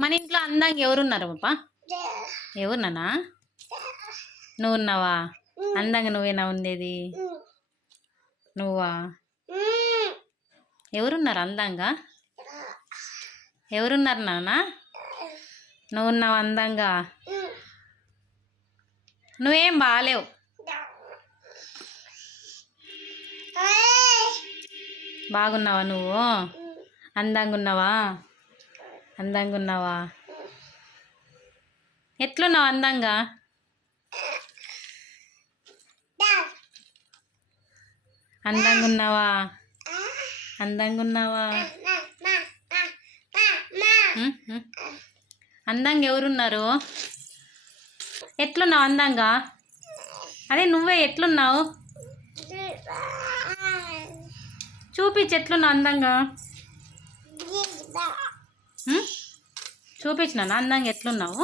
మన ఇంట్లో అందంగా ఎవరున్నారు పాప? ఎవరున్నానా? నువ్వు ఉన్నావా? అందంగా నువ్వేనా ఉండేది? నువ్వా? ఎవరున్నారు అందంగా? ఎవరున్నారు నాన్న? నువ్వున్నావు అందంగా? నువ్వేం బాగాలేవు. బాగున్నావా నువ్వు? అందంగా ఉన్నావా? అందంగా ఉన్నావా? ఎట్లున్నావు అందంగా? అందంగా ఉన్నావా? అందంగా ఉన్నావా? అందంగా ఎవరున్నారు? ఎట్లున్నావు అందంగా? అదే నువ్వే ఎట్లున్నావు? చూపించు ఎట్లున్నావు అందంగా? చూపించినా అందంగా ఎట్లున్నావు?